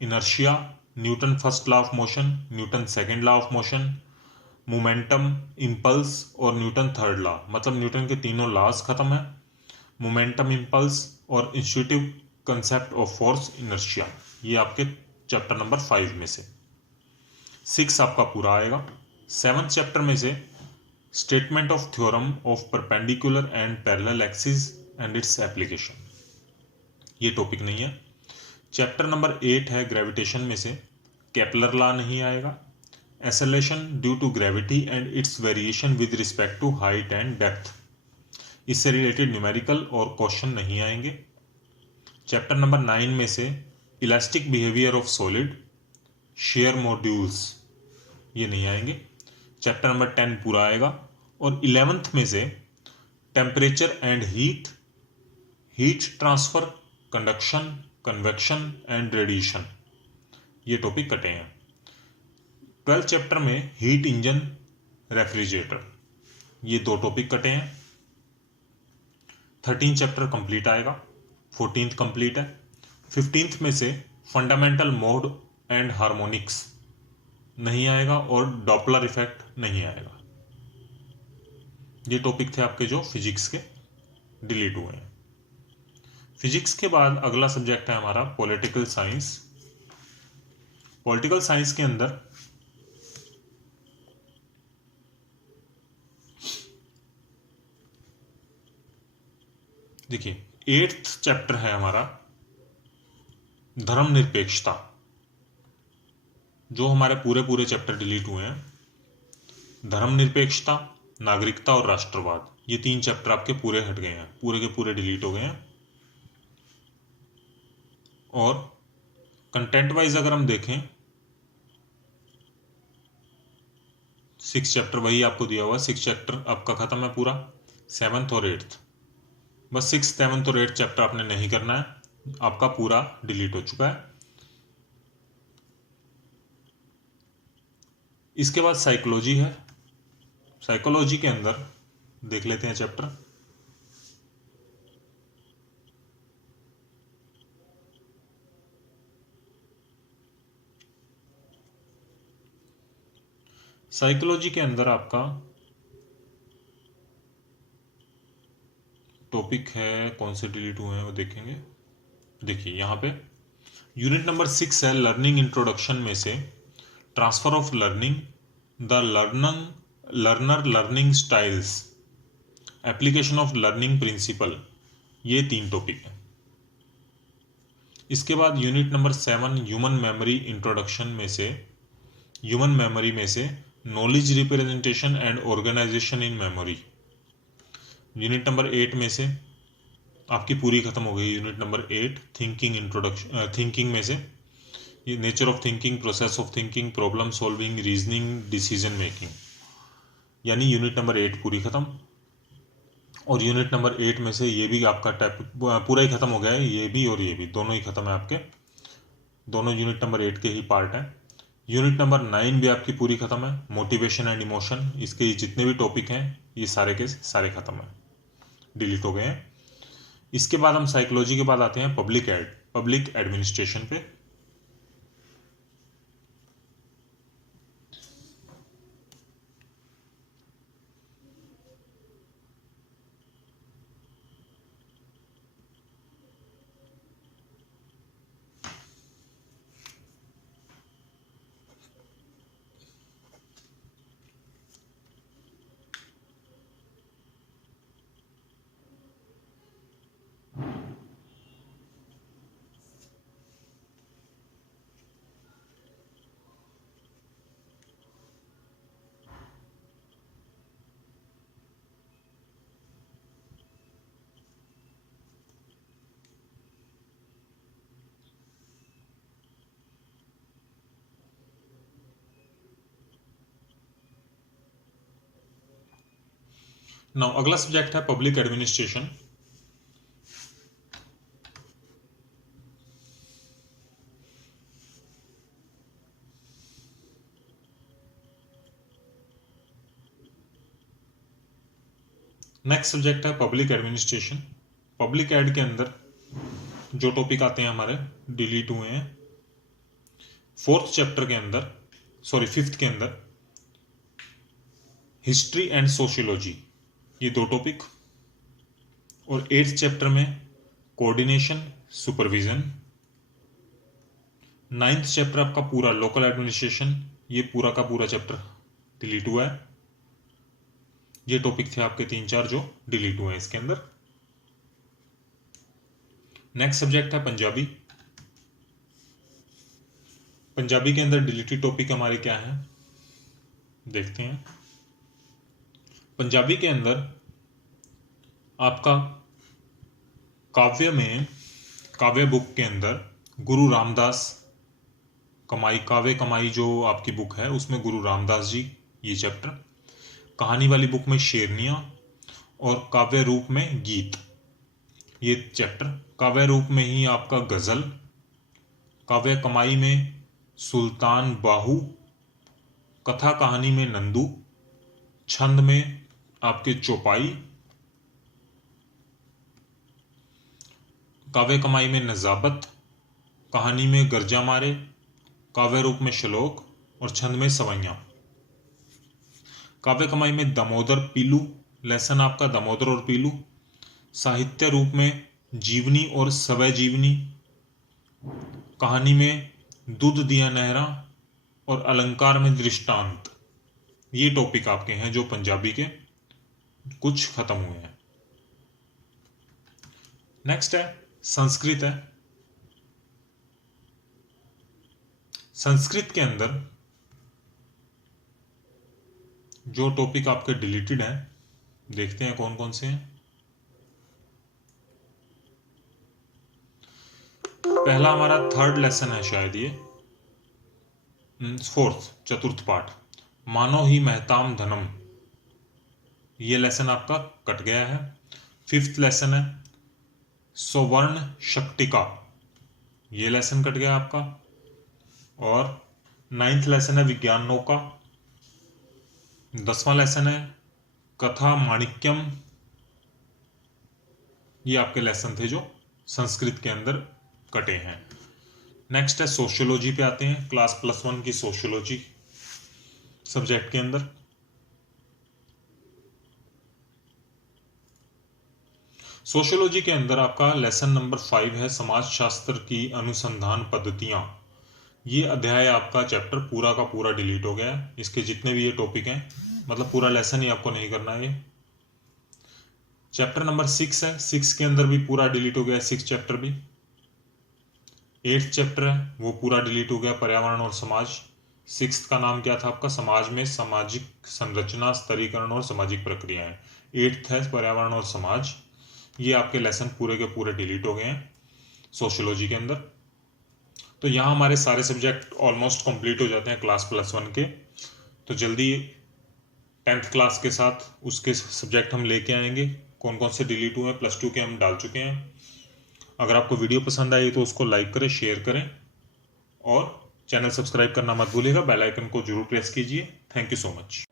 inertia, Newton first law of motion, Newton second law of motion, momentum, impulse और न्यूटन थर्ड लॉ, मतलब न्यूटन के तीनों लॉज खत्म है, मोमेंटम, इम्पल्स और intuitive concept of force, inertia, ये आपके चैप्टर नंबर 5 में से। 6 आपका पूरा आएगा। 7th चैप्टर में से statement of theorem of perpendicular and parallel axis and its application, ये टॉपिक नहीं है। चैप्टर नंबर 8 है ग्रेविटेशन में से केपलर लॉ नहीं आएगा। Acceleration due to gravity and its variation with respect to height and depth, इससे रिलेटेड न्यूमेरिकल और क्वेश्चन नहीं आएंगे। चैप्टर नंबर 9 में से elastic behaviour of solid, shear modulus, ये नहीं आएंगे। चैप्टर नंबर 10 पूरा आएगा। और 11th में से temperature and heat transfer, conduction, convection and radiation, ये टॉपिक कटे हैं। 12th चैप्टर में हीट इंजन, रेफ्रिजरेटर, ये 2 टॉपिक कटे हैं। 13th चैप्टर कंप्लीट आएगा, 14th कंप्लीट है। 15th में से फंडामेंटल मोड एंड हार्मोनिक्स नहीं आएगा और डॉपलर इफेक्ट नहीं आएगा। ये टॉपिक थे आपके जो फिजिक्स के डिलीट हुए हैं। फिजिक्स के बाद अगला सब्जेक्ट है हमारा पॉलिटिकल साइंस। पॉलिटिकल साइंस के अंदर देखिए 8th चैप्टर है हमारा धर्मनिरपेक्षता। जो हमारे पूरे चैप्टर डिलीट हुए हैं, धर्मनिरपेक्षता, नागरिकता और राष्ट्रवाद, ये 3 चैप्टर आपके पूरे हट गए हैं, पूरे के पूरे डिलीट हो गए हैं। और कंटेंट वाइज अगर हम देखें, 6 चैप्टर वही आपको दिया हुआ है, 6 चैप्टर आपका खत्म है पूरा। 7th और 8th, बस 6th, 7th और 8th चैप्टर आपने नहीं करना है, आपका पूरा डिलीट हो चुका है। इसके बाद साइकोलॉजी है। साइकोलॉजी के अंदर देख लेते हैं चैप्टर। साइकोलॉजी के अंदर आपका टॉपिक है, कौन से डिलीट हुए हैं वो देखेंगे। देखिए यहाँ पे यूनिट नंबर 6 है लर्निंग इंट्रोडक्शन में से transfer of learning, the learner learning styles, application of learning principle, ये 3 टॉपिक है। इसके बाद unit number 7 human memory introduction में से, ह्यूमन मेमोरी में से knowledge representation and organisation in memory. Unit number 8 में से आपकी पूरी खत्म हो गई। Unit number 8 thinking introduction, thinking में से ये nature of thinking, process of thinking, problem solving, reasoning, decision making, यानी यूनिट नंबर 8 पूरी खत्म। और यूनिट नंबर 8 में से ये भी आपका टॉपिक पूरा ही खत्म हो गया है, ये भी और ये भी दोनों ही खत्म है आपके, दोनों यूनिट नंबर 8 के ही पार्ट हैं। यूनिट नंबर 9 भी आपकी पूरी खत्म है, मोटिवेशन एंड इमोशन, इसके जितने भी टॉपिक हैं ये सारे के सारे खत्म हैं, डिलीट हो गए हैं। इसके बाद हम साइकोलॉजी के बाद आते हैं पब्लिक एडमिनिस्ट्रेशन पे। नाउ अगला सब्जेक्ट है पब्लिक एडमिनिस्ट्रेशन। नेक्स्ट सब्जेक्ट है पब्लिक एडमिनिस्ट्रेशन। पब्लिक एड के अंदर जो टॉपिक आते हैं हमारे डिलीट हुए हैं, 4th चैप्टर के अंदर, सॉरी 5th के अंदर हिस्ट्री एंड सोशियोलॉजी, ये 2 टॉपिक। और 8th चैप्टर में कोऑर्डिनेशन, सुपरविजन। 9th चैप्टर आपका पूरा लोकल एडमिनिस्ट्रेशन, ये पूरा का पूरा चैप्टर डिलीट हुआ है। ये टॉपिक थे आपके 3-4 जो डिलीट हुए हैं इसके अंदर। नेक्स्ट सब्जेक्ट है पंजाबी। पंजाबी के अंदर डिलीटेड टॉपिक हमारे क्या हैं देखते हैं। पंजाबी के अंदर आपका काव्य बुक के अंदर गुरु रामदास कमाई, काव्य कमाई जो आपकी बुक है उसमें गुरु रामदास जी, ये चैप्टर। कहानी वाली बुक में शेरनियाँ और काव्य रूप में गीत, ये चैप्टर। काव्य रूप में ही आपका गजल, काव्य कमाई में सुल्तान बाहू, कथा कहानी में नंदू, छंद में आपके चौपाई, काव्य कमाई में नजाबत, कहानी में गर्जा मारे, काव्य रूप में श्लोक और छंद में सवैयां। काव्य कमाई में दामोदर पीलू, लेसन आपका दामोदर और पीलू। साहित्य रूप में जीवनी और सवय जीवनी, कहानी में दूध दिया नहरा और अलंकार में दृष्टांत। ये टॉपिक आपके हैं जो पंजाबी के कुछ खत्म हुए हैं। नेक्स्ट है संस्कृत है। संस्कृत के अंदर जो टॉपिक आपके डिलीटेड हैं, देखते हैं कौन कौन से हैं। पहला हमारा थर्ड लेसन है शायद ये, चतुर्थ पाठ, मानो ही महताम धनम। ये लेसन आपका कट गया है। फिफ्थ लेसन है सौवर्ण शक्तिका, ये लेसन कट गया आपका। और नाइन्थ लेसन है विज्ञान नौका। 10वां लेसन है कथा माणिक्यम। ये आपके लेसन थे जो संस्कृत के अंदर कटे हैं। नेक्स्ट है सोशियोलॉजी पे आते हैं। क्लास +1 की सोशियोलॉजी सब्जेक्ट के अंदर सोशियोलॉजी के अंदर आपका लेसन नंबर 5 है समाज शास्त्र की अनुसंधान पद्धतियां। ये अध्याय आपका चैप्टर पूरा का पूरा डिलीट हो गया है। इसके जितने भी ये टॉपिक हैं, मतलब पूरा लेसन ही आपको नहीं करना है। चैप्टर नंबर 6 है, 6 के अंदर भी पूरा डिलीट हो गया है, 6 चैप्टर भी। 8th चैप्टर है वो पूरा डिलीट हो गया, पर्यावरण और समाज। 6th का नाम क्या था आपका, समाज में सामाजिक संरचना, स्तरीकरण और सामाजिक प्रक्रियाएं। 8th है पर्यावरण और समाज। ये आपके लेसन पूरे के पूरे डिलीट हो गए हैं सोशियोलॉजी के अंदर। तो यहाँ हमारे सारे सब्जेक्ट ऑलमोस्ट कंप्लीट हो जाते हैं क्लास +1 के। तो जल्दी 10th क्लास के साथ उसके सब्जेक्ट हम लेके आएंगे। कौन कौन से डिलीट हुए हैं +2 के हम डाल चुके हैं। अगर आपको वीडियो पसंद आई तो उसको लाइक करें, शेयर करें और चैनल सब्सक्राइब करना मत भूलिएगा। बेल आइकन को जरूर प्रेस कीजिए। Thank you so much.